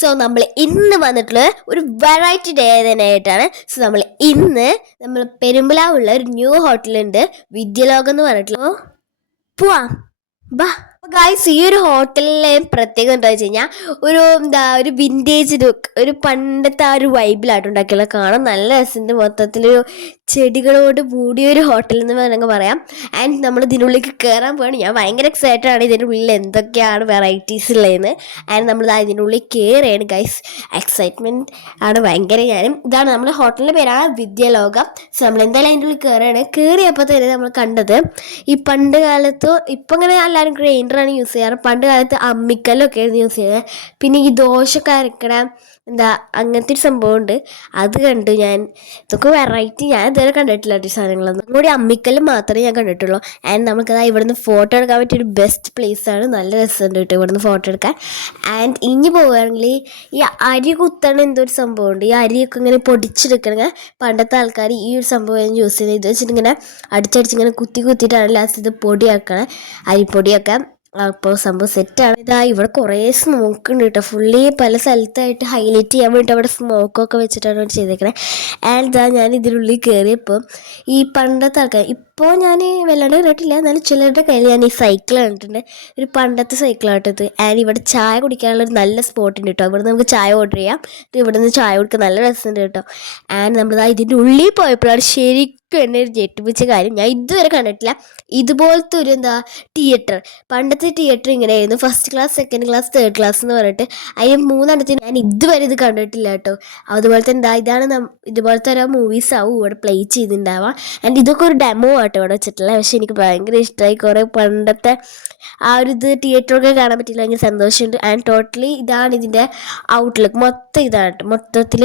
So നമ്മൾ ഇന്ന് വന്നിട്ടുള്ള ഒരു വെറൈറ്റി ഡേ തന്നെയായിട്ടാണ്. സോ നമ്മൾ പെരുമ്പലാവുള്ള ഒരു ന്യൂ ഹോട്ടലുണ്ട്, വിദ്യലോകം എന്ന് പറഞ്ഞിട്ടുള്ള. പോവാം, ബാ. ഗായ്സ്, ഈ ഒരു ഹോട്ടലിലെ പ്രത്യേകത എന്താ വെച്ച് കഴിഞ്ഞാൽ ഒരു വിൻറ്റേജ് ലുക്ക്, ഒരു പണ്ടത്തെ ആ ഒരു വൈബിലായിട്ട് ഉണ്ടാക്കിയുള്ള കാണാൻ നല്ല രസമുണ്ട്. മൊത്തത്തിലൊരു ചെടികളോട് മൂടിയ ഒരു ഹോട്ടൽ എന്ന് വേണമെങ്കിൽ പറയാം. ആൻഡ് നമ്മൾ ഇതിനുള്ളിലേക്ക് കയറാൻ പോവാണ്. ഞാൻ ഭയങ്കര എക്സൈറ്റഡ് ആണ് ഇതിൻ്റെ ഉള്ളിൽ എന്തൊക്കെയാണ് വെറൈറ്റീസ് ഉള്ളതെന്ന്. ആൻഡ് നമ്മൾ ഇതിൻ്റെ ഉള്ളിൽ കയറുകയാണ് ഗൈസ്. എക്സൈറ്റ്മെൻറ്റ് ആണ് ഭയങ്കര. ഇതാണ് നമ്മുടെ ഹോട്ടലിൻ്റെ പേരാണ് വിദ്യലോകം. സോ നമ്മൾ എന്തായാലും അതിൻ്റെ ഉള്ളിൽ കയറുകയാണ്. കയറിയപ്പോൾ തന്നെ നമ്മൾ കണ്ടത് ഈ പണ്ട് കാലത്ത്, ഇപ്പം ഇങ്ങനെ എല്ലാവരും ഗ്രൈൻഡറാണ് യൂസ് ചെയ്യാറ്. പണ്ട് കാലത്ത് അമ്മിക്കല്ലൊക്കെ ആയിരുന്നു യൂസ് ചെയ്യുന്നത്. പിന്നെ ഈ ദോശയൊക്കെ അരക്കണ അങ്ങനത്തെ ഒരു സംഭവം ഉണ്ട്, അത് കണ്ടു ഞാൻ. ഇതൊക്കെ വെറൈറ്റി, ഞാൻ ഇതുവരെ കണ്ടിട്ടില്ല ഈ സാധനങ്ങളൊന്നും. കൂടി അമ്മിക്കല്ല് മാത്രമേ ഞാൻ കണ്ടിട്ടുള്ളൂ. ആൻഡ് നമുക്കതാ ഇവിടുന്ന് ഫോട്ടോ എടുക്കാൻ പറ്റിയൊരു ബെസ്റ്റ് പ്ലേസാണ്. നല്ല രസമുണ്ട് കേട്ടോ ഇവിടുന്ന് ഫോട്ടോ എടുക്കാൻ. ആൻഡ് ഇനി പോവുകയാണെങ്കിൽ ഈ അരി കുത്തണ എന്തൊരു സംഭവമുണ്ട്. ഈ അരിയൊക്കെ ഇങ്ങനെ പൊടിച്ചെടുക്കണമെങ്കിൽ പണ്ടത്തെ ആൾക്കാർ ഈ ഒരു സംഭവം യൂസ് ചെയ്യുന്നത്. ഇത് വെച്ചിട്ടിങ്ങനെ അടിച്ചടിച്ചിങ്ങനെ കുത്തിയിട്ടാണ് ലാസ്റ്റ് ഇത് പൊടിയാക്കണേ, അരിപ്പൊടിയൊക്കെ. അപ്പോൾ സംഭവം സെറ്റാണ്. ഇവിടെ കുറേ സ്മോക്ക് ഉണ്ട് കേട്ടോ. ഫുള്ളി പല സ്ഥലത്തായിട്ട് ഹൈലൈറ്റ് ചെയ്യാൻ വേണ്ടിയിട്ട് അവിടെ സ്മോക്കൊക്കെ വെച്ചിട്ടാണ് ചെയ്തേക്കണേ. ആൻഡ് ഞാൻ ഇതിനുള്ളിൽ കയറിയപ്പോൾ ഈ പണ്ടത്തെ ആൾക്കാർ, ഇപ്പോൾ ഞാൻ വല്ലാണ്ട് കണ്ടിട്ടില്ല, എന്നാലും ചിലരുടെ കയ്യിൽ ഞാൻ ഈ സൈക്കിൾ കണ്ടിട്ടുണ്ട്. ഒരു പണ്ടത്തെ സൈക്കിളായിട്ടത്. ആൻഡ് ഇവിടെ ചായ കുടിക്കാനുള്ള ഒരു നല്ല സ്പോട്ടുണ്ട് കേട്ടോ. ഇവിടെ നമുക്ക് ചായ ഓർഡർ ചെയ്യാം. ഇവിടെ നിന്ന് ചായ കുടിക്കാൻ നല്ല രസമുണ്ട് കേട്ടോ. ആൻഡ് നമ്മൾ ഇതിൻ്റെ ഉള്ളിൽ പോയപ്പോഴാണ് ശരിക്കും എന്നെ ഒരു ഞെട്ടിപ്പിച്ച കാര്യം. ഞാൻ ഇതുവരെ കണ്ടിട്ടില്ല ഇതുപോലത്തെ ഒരു തിയേറ്റർ. പണ്ടത്തെ തിയേറ്റർ ഇങ്ങനെയായിരുന്നു, first class, second class, third class എന്ന് പറഞ്ഞിട്ട്. അതിന് മൂന്നെണ്ണത്തിന് ഞാൻ ഇതുവരെ ഇത് കണ്ടിട്ടില്ല കേട്ടോ. അതുപോലെ തന്നെ ഇതാണ് ഇതുപോലത്തെ ഓരോ മൂവീസ് ആവും ഇവിടെ പ്ലേ ചെയ്തിട്ടുണ്ടാവാം. ആൻഡ് ഇതൊക്കെ ഒരു ഡെമോ ആട്ടോ ഇവിടെ വെച്ചിട്ടുള്ള. പക്ഷെ എനിക്ക് ഭയങ്കര ഇഷ്ടമായി. കുറേ പണ്ടത്തെ ആ ഒരു തിയേറ്ററൊക്കെ കാണാൻ പറ്റില്ല, ഭയങ്കര സന്തോഷമുണ്ട്. ആൻഡ് ടോട്ടലി ഇതാണ് ഇതിൻ്റെ ഔട്ട്ലുക്ക്. മൊത്തം ഇതാണ് കേട്ടോ. മൊത്തത്തിൽ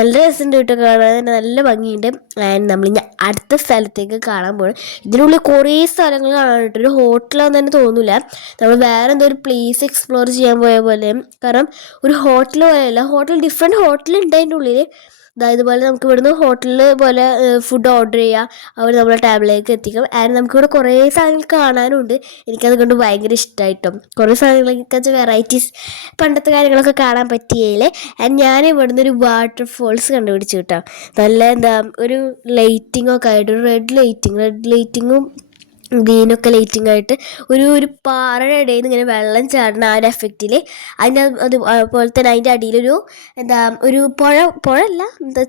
നല്ല രസമുണ്ട് കേട്ടോ കാണാൻ തന്നെ, നല്ല ഭംഗിയുണ്ട്. ആൻഡ് നമ്മളിങ്ങനെ അടുത്ത സ്ഥലത്തേക്ക് കാണാൻ പോകണം. ഇതിനുള്ളിൽ കുറേ സ്ഥലങ്ങൾ കാണാനായിട്ട്, ഒരു ഹോട്ടലാന്ന് തന്നെ തോന്നില്ല. നമ്മൾ വേറെ എന്തോ ഒരു പ്ലേസ് എക്സ്പ്ലോർ ചെയ്യാൻ പോയ പോലെ. കാരണം ഒരു ഹോട്ടൽ പോലെയല്ല, ഡിഫറെൻറ്റ് ഹോട്ടലുണ്ട് അതിൻ്റെ ഉള്ളിൽ. ഇതുപോലെ നമുക്ക് ഇവിടുന്ന് ഹോട്ടലിൽ പോലെ ഫുഡ് ഓർഡർ ചെയ്യാം, അവർ നമ്മളെ ടേബിളിലേക്ക് എത്തിക്കും. ആൻഡ് നമുക്കിവിടെ കുറേ സാധനങ്ങൾ കാണാനുണ്ട്. എനിക്കത് കൊണ്ട് ഭയങ്കര ഇഷ്ടമായിട്ടും കുറേ സാധനങ്ങളൊക്കെ വെറൈറ്റീസ് പണ്ടത്തെ കാര്യങ്ങളൊക്കെ കാണാൻ പറ്റിയതിൽ. ആൻഡ് ഞാൻ ഇവിടുന്ന് ഒരു വാട്ടർ ഫോൾസ് കണ്ടുപിടിച്ചു കേട്ടോ. നല്ല ഒരു ലൈറ്റിങ്ങൊക്കെ ആയിട്ട്, ഒരു റെഡ് ലൈറ്റിങ്ങും ഗ്രീനൊക്കെ ലൈറ്റിംഗ് ആയിട്ട് ഒരു പാറയുടെ ഇടയിൽ നിന്ന് ഇങ്ങനെ വെള്ളം ചാടുന്ന ആ ഒരു എഫക്റ്റിൽ. അതുപോലെ തന്നെ അതിൻ്റെ അടിയിലൊരു ഒരു പുഴയല്ല,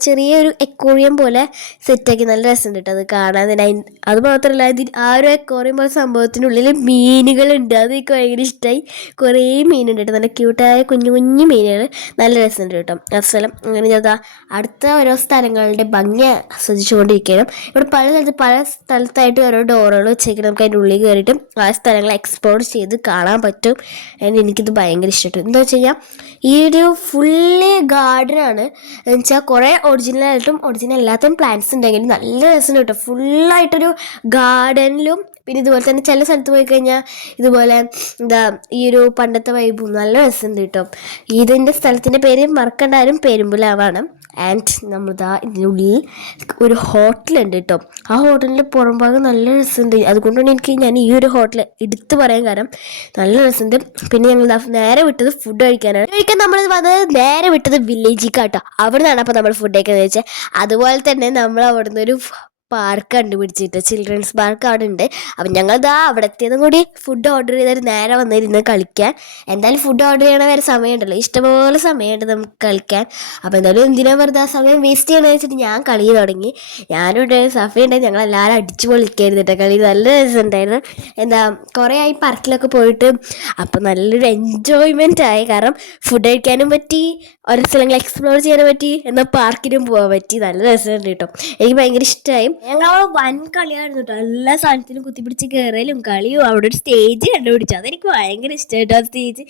ചെറിയൊരു എക്കോറിയം പോലെ സെറ്റാക്കി നല്ല രസമുണ്ട് കേട്ടോ അത് കാണാൻ തന്നെ. അത് മാത്രമല്ല, ആ ഒരു എക്കോറിയം പോലെ സംഭവത്തിനുള്ളിൽ മീനുകളുണ്ട്. അത് എനിക്ക് ഭയങ്കര ഇഷ്ടമായി. കുറേ മീനുണ്ട് കേട്ടോ, നല്ല ക്യൂട്ടായ കുഞ്ഞു കുഞ്ഞു മീനുകൾ. നല്ല രസമുണ്ട് കേട്ടോ ആ സ്ഥലം. അങ്ങനെ ഞാൻ അടുത്ത ഓരോ സ്ഥലങ്ങളുടെ ഭംഗി ആസ്വദിച്ചുകൊണ്ടിരിക്കണം. ഇവിടെ പല സ്ഥലത്തായിട്ട് ഓരോ ഡോറുകൾ വെച്ച് നമുക്ക് അതിൻ്റെ ഉള്ളിൽ കയറിയിട്ട് ആ സ്ഥലങ്ങൾ എക്സ്പ്ലോർ ചെയ്ത് കാണാൻ പറ്റും. എനിക്കിത് ഭയങ്കര ഇഷ്ടപ്പെട്ടു. എന്താ വെച്ച് കഴിഞ്ഞാൽ ഈ ഒരു ഫുള്ളി ഗാർഡനാണ്. എന്ന് വെച്ചാൽ കുറേ ഒറിജിനൽ അല്ലാത്തതും പ്ലാന്റ്സ് ഉണ്ടെങ്കിലും നല്ല രസം കിട്ടും. ഫുള്ളായിട്ടൊരു ഗാർഡനിലും പിന്നെ ഇതുപോലെ തന്നെ ചില സ്ഥലത്ത് പോയി കഴിഞ്ഞാൽ ഇതുപോലെ ഈ ഒരു പണ്ടത്തെ വൈബും നല്ല രസമുണ്ട് കേട്ടോ. ഇതിൻ്റെ സ്ഥലത്തിൻ്റെ പേര് മറക്കണ്ടാരും, പെരുമ്പലാവാണ്. ആൻഡ് ഇതിനുള്ളിൽ ഒരു ഹോട്ടലുണ്ട് കേട്ടോ. ആ ഹോട്ടലിൻ്റെ പുറംഭാഗം നല്ല രസമുണ്ട്. അതുകൊണ്ടാണ് ഞാൻ ഈ ഒരു ഹോട്ടൽ എടുത്തു പറയാൻ കാരണം, നല്ല രസമുണ്ട്. പിന്നെ ഞങ്ങൾ നേരെ വിട്ടത് ഫുഡ് കഴിക്കാനാണ്. നമ്മൾ വന്നത് നേരെ വിട്ടത് വില്ലേജിക്കാട്ടോ. അവിടെ നിന്നാണ് അപ്പോൾ നമ്മൾ ഫുഡ് കഴിക്കുന്നത് വെച്ചാൽ. അതുപോലെ തന്നെ നമ്മൾ അവിടുന്ന് ഒരു പാർക്ക് കണ്ടുപിടിച്ചിട്ട്, ചിൽഡ്രൻസ് പാർക്ക് അവിടെ ഉണ്ട്. അപ്പം ഞങ്ങൾ അവിടെ എത്തിയതും കൂടി ഫുഡ് ഓർഡർ ചെയ്തിട്ട് നേരെ വന്നിരുന്ന് കളിക്കാൻ. എന്തായാലും ഫുഡ് ഓർഡർ ചെയ്യണ വരെ സമയമുണ്ടല്ലോ, ഇഷ്ടംപോലെ സമയമുണ്ട് നമുക്ക് കളിക്കാൻ. അപ്പോൾ എന്തായാലും എന്തിനാ വെറുതെ ആ സമയം വേസ്റ്റ് ചെയ്യണമെന്ന് വെച്ചിട്ട് ഞാൻ കളി തുടങ്ങി. ഞാനിവിടെ സഫയുണ്ടായി, ഞങ്ങളെല്ലാവരും അടിച്ചു പൊളിക്കായിരുന്നു കേട്ടോ. കളി നല്ല രസമുണ്ടായിരുന്നു. കുറേ ആയി പാർക്കിലൊക്കെ പോയിട്ട്. അപ്പോൾ നല്ലൊരു എൻജോയ്മെൻ്റ് ആയി. കാരണം ഫുഡ് കഴിക്കാനും പറ്റി, ഓരോ സ്ഥലങ്ങൾ എക്സ്പ്ലോർ ചെയ്യാനും പറ്റി, എന്നാൽ പാർക്കിനും പോകാൻ പറ്റി. നല്ല രസമുണ്ട് കേട്ടോ. എനിക്ക് ഭയങ്കര ഇഷ്ടമായി. ഞങ്ങൾ വൻ കളിയായിരുന്നു കേട്ടോ. എല്ലാ സ്ഥലത്തിനും കുത്തിപ്പിടിച്ച് കയറലും കളിയും. അവിടെ ഒരു സ്റ്റേജ് കണ്ടുപിടിച്ചു, അതെനിക്ക് ഭയങ്കര ഇഷ്ടമായിട്ടോ ആ സ്റ്റേജ്.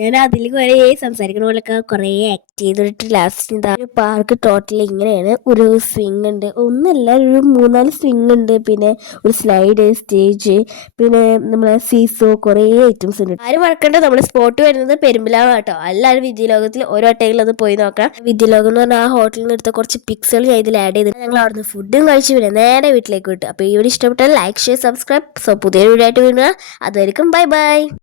ഞാൻ അതിൽ കുറേ സംസാരിക്കണ പോലൊക്കെ കുറേ ആക്ട് ചെയ്തിട്ട് ലാസ്റ്റ് ഒരു പാർക്ക് ടോട്ടൽ ഇങ്ങനെയാണ്. ഒരു സ്വിങ് ഉണ്ട്, ഒന്നല്ല ഒരു 3-4 സ്വിങ് ഉണ്ട്. പിന്നെ ഒരു സ്ലൈഡ്, സ്റ്റേജ്, പിന്നെ നമ്മളെ സീസോ, കുറേ ഐറ്റംസ് ഉണ്ട്. ആരും മറക്കണ്ട, നമ്മുടെ സ്പോട്ട് വരുന്നത് പെരുമ്പലാവ് കേട്ടോ. എല്ലാവരും വിദ്യാലോകത്തിൽ ഓരോ അത് പോയി നോക്കാം. വിദ്യാലോകം എന്ന് പറഞ്ഞാൽ ആ ഹോട്ടലിൽ നിന്ന് എടുത്ത കുറച്ച് പിക്സുകൾ ഞാൻ ഇതിൽ ആഡ് ചെയ്തിട്ട് ഞങ്ങൾ അവിടുന്ന് ഫുഡും കഴിച്ചു നേരെ വീട്ടിലേക്ക് വിട്ടു. അപ്പോൾ ഈ വീഡിയോ ഇഷ്ടപ്പെട്ടാൽ ലൈക്ക്, ഷെയർ, സബ്സ്ക്രൈബ്. സോ പുതിയൊരു വീഡിയോ ആയിട്ട് വീണ്ടും അതുവരെയും ബൈ ബൈ.